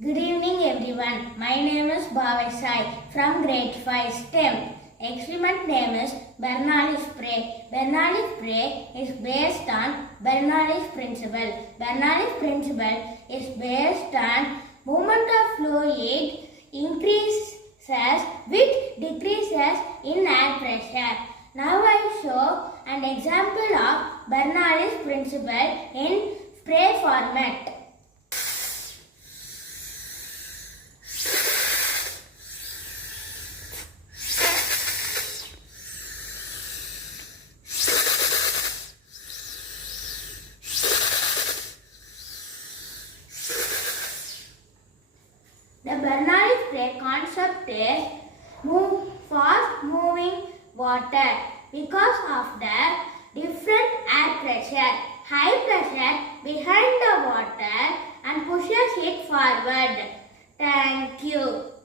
Good evening everyone. My name is Bhavesai from grade 5 STEM. Experiment name is Bernoulli's Spray. Bernoulli's Spray is based on Bernoulli's principle. Bernoulli's principle is based on movement of fluid increases with decreases in air pressure. Now I show an example of Bernoulli's principle in spray format. The Bernoulli spray concept is fast moving water because of the different air pressure. High pressure behind the water and pushes it forward. Thank you.